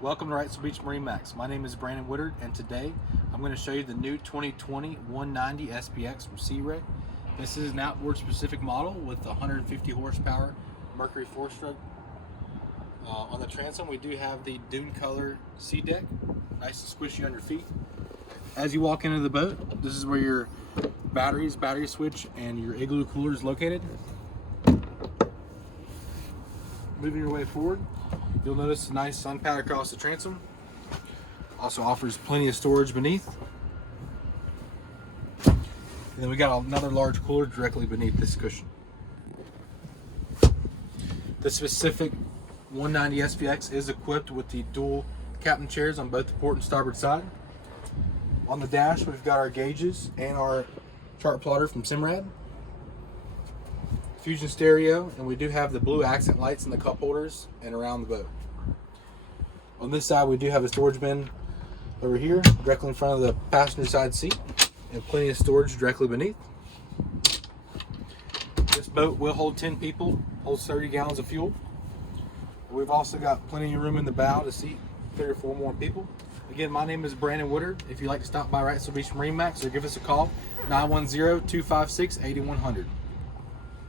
Welcome to Wrightsville Beach MarineMax. My name is Brandon Woodard, and today I'm going to show you the new 2020 190 SPX from Sea Ray. This is an outboard specific model with 150 horsepower Mercury 4-stroke. On the transom, we do have the dune color sea deck, nice and squishy on your feet. As you walk into the boat, this is where your battery switch, and your igloo cooler is located. Moving your way forward, you'll notice a nice sun pad across the transom. Also offers plenty of storage beneath. And then we got another large cooler directly beneath this cushion. The specific 190 SPX is equipped with the dual captain chairs on both the port and starboard side. On the dash, we've got our gauges and our chart plotter from Simrad. Fusion stereo, and we do have the blue accent lights in the cup holders and around the boat. On this side, we do have a storage bin over here, directly in front of the passenger side seat, and plenty of storage directly beneath. This boat will hold 10 people, holds 30 gallons of fuel. We've also got plenty of room in the bow to seat 3 or 4 more people. Again, my name is Brandon Woodard. If you'd like to stop by Wrightsville Beach MarineMax, or give us a call, 910-256-8100.